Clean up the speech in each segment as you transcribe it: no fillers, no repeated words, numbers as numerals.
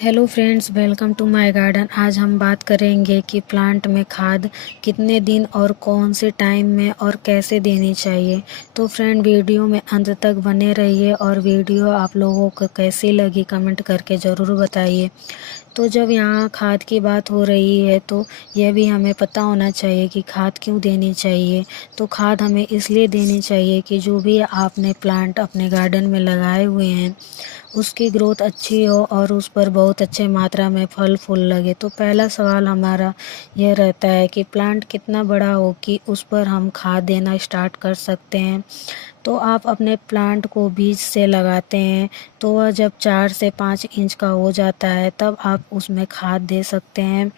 Hello friends, welcome to my garden. आज हम बात करेंगे कि प्लांट में खाद कितने दिन और कौन से टाइम में और कैसे देनी चाहिए। तो फ्रेंड, वीडियो में अंत तक बने रहिए और वीडियो आप लोगों को कैसी लगी कमेंट करके ज़रूर बताइए। तो जब यहाँ खाद की बात हो रही है तो यह भी हमें पता होना चाहिए कि खाद क्यों देनी चाहिए। तो खाद हमें इसलिए देनी चाहिए कि जो भी आपने प्लांट अपने गार्डन में लगाए हुए हैं उसकी ग्रोथ अच्छी हो और उस पर बहुत अच्छे मात्रा में फल फूल लगे। तो पहला सवाल हमारा यह रहता है कि प्लांट कितना बड़ा हो कि उस पर हम खाद देना स्टार्ट कर सकते हैं। तो आप अपने प्लांट को बीज से लगाते हैं तो वह जब 4 से 5 इंच का हो जाता है तब आप उसमें खाद दे सकते हैं।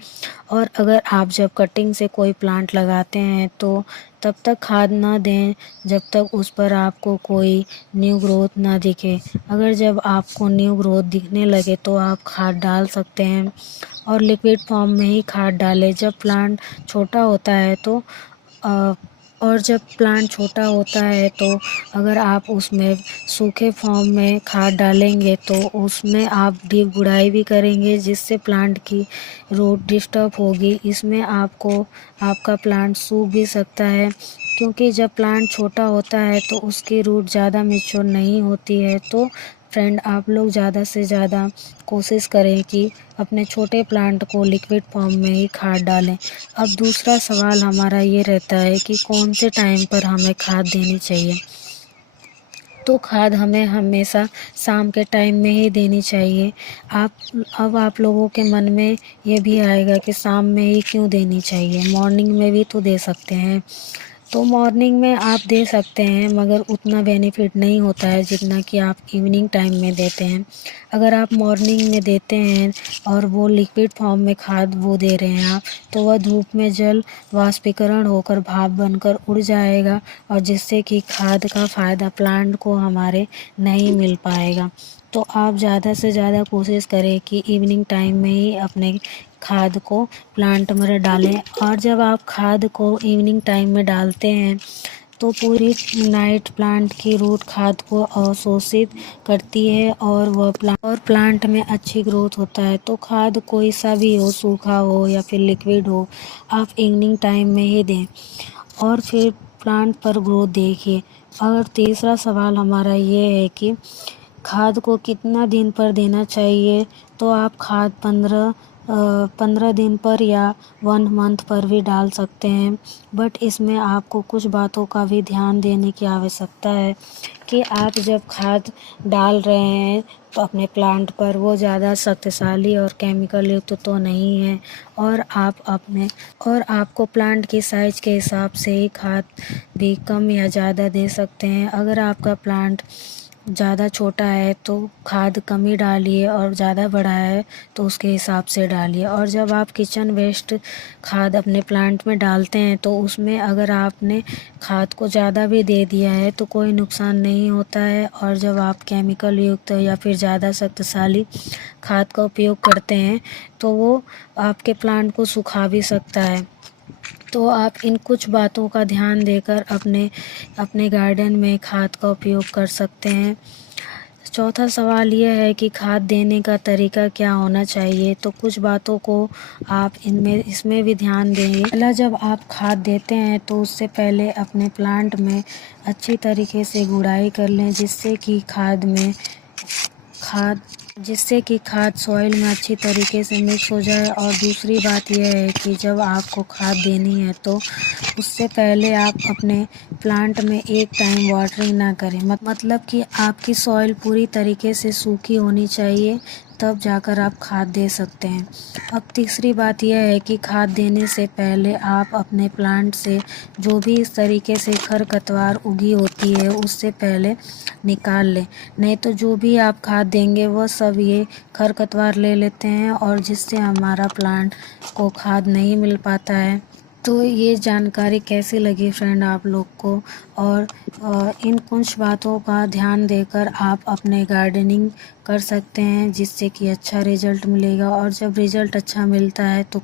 और अगर आप जब कटिंग से कोई प्लांट लगाते हैं तो तब तक खाद ना दें जब तक उस पर आपको कोई न्यू ग्रोथ ना दिखे। अगर जब आपको न्यू ग्रोथ दिखने लगे तो आप खाद डाल सकते हैं और लिक्विड फॉर्म में ही खाद डालें। जब प्लांट छोटा होता है तो अ, और जब प्लांट छोटा होता है तो अगर आप उसमें सूखे फॉर्म में खाद डालेंगे तो उसमें आप डीप गुड़ाई भी करेंगे जिससे प्लांट की रूट डिस्टर्ब होगी। इसमें आपको आपका प्लांट सूख भी सकता है क्योंकि जब प्लांट छोटा होता है तो उसकी रूट ज़्यादा मैच्योर नहीं होती है। तो फ्रेंड, आप लोग ज़्यादा से ज़्यादा कोशिश करें कि अपने छोटे प्लांट को लिक्विड फॉर्म में ही खाद डालें। अब दूसरा सवाल हमारा ये रहता है कि कौन से टाइम पर हमें खाद देनी चाहिए। तो खाद हमें हमेशा शाम के टाइम में ही देनी चाहिए। आप लोगों के मन में ये भी आएगा कि शाम में ही क्यों देनी चाहिए, मॉर्निंग में भी तो दे सकते हैं। तो मॉर्निंग में आप दे सकते हैं मगर उतना बेनिफिट नहीं होता है जितना कि आप इवनिंग टाइम में देते हैं। अगर आप मॉर्निंग में देते हैं और वो लिक्विड फॉर्म में खाद वो दे रहे हैं आप, तो वह धूप में जल वाष्पीकरण होकर भाप बनकर उड़ जाएगा और जिससे कि खाद का फ़ायदा प्लांट को हमारे नहीं मिल पाएगा। तो आप ज़्यादा से ज़्यादा कोशिश करें कि इवनिंग टाइम में ही अपने खाद को प्लांट में डालें। और जब आप खाद को इवनिंग टाइम में डालते हैं तो पूरी नाइट प्लांट की रूट खाद को अवशोषित करती है और प्लांट में अच्छी ग्रोथ होता है। तो खाद कोई सा भी हो, सूखा हो या फिर लिक्विड हो, आप इवनिंग टाइम में ही दें और फिर प्लांट पर ग्रोथ देखिए। और तीसरा सवाल हमारा ये है कि खाद को कितना दिन पर देना चाहिए। तो आप खाद 15 दिन पर या 1 मंथ पर भी डाल सकते हैं। बट इसमें आपको कुछ बातों का भी ध्यान देने की आवश्यकता है कि आप जब खाद डाल रहे हैं तो अपने प्लांट पर वो ज़्यादा शक्तिशाली और केमिकल युक्त तो नहीं है और आपको प्लांट की साइज के हिसाब से ही खाद भी कम या ज़्यादा दे सकते हैं। अगर आपका प्लांट ज़्यादा छोटा है तो खाद कम ही डालिए और ज़्यादा बड़ा है तो उसके हिसाब से डालिए। और जब आप किचन वेस्ट खाद अपने प्लांट में डालते हैं तो उसमें अगर आपने खाद को ज़्यादा भी दे दिया है तो कोई नुकसान नहीं होता है। और जब आप केमिकल युक्त या फिर ज़्यादा शक्तिशाली खाद का उपयोग करते हैं तो वो आपके प्लांट को सुखा भी सकता है। तो आप इन कुछ बातों का ध्यान देकर अपने गार्डन में खाद का उपयोग कर सकते हैं। चौथा सवाल यह है कि खाद देने का तरीका क्या होना चाहिए। तो कुछ बातों को आप इसमें भी ध्यान देंगे। पहला, जब आप खाद देते हैं तो उससे पहले अपने प्लांट में अच्छी तरीके से गुड़ाई कर लें जिससे कि खाद सॉइल में अच्छी तरीके से मिक्स हो जाए। और दूसरी बात यह है कि जब आपको खाद देनी है तो उससे पहले आप अपने प्लांट में एक टाइम वाटरिंग ना करें। मतलब कि आपकी सॉइल पूरी तरीके से सूखी होनी चाहिए, तब जाकर आप खाद दे सकते हैं। अब तीसरी बात यह है कि खाद देने से पहले आप अपने प्लांट से जो भी इस तरीके से खरपतवार उगी होती है उससे पहले निकाल लें। नहीं तो जो भी आप खाद देंगे वह सब ये खरपतवार ले लेते हैं और जिससे हमारा प्लांट को खाद नहीं मिल पाता है। तो ये जानकारी कैसी लगी फ्रेंड आप लोग को। और इन कुछ बातों का ध्यान देकर आप अपने गार्डनिंग कर सकते हैं जिससे कि अच्छा रिजल्ट मिलेगा। और जब रिजल्ट अच्छा मिलता है तो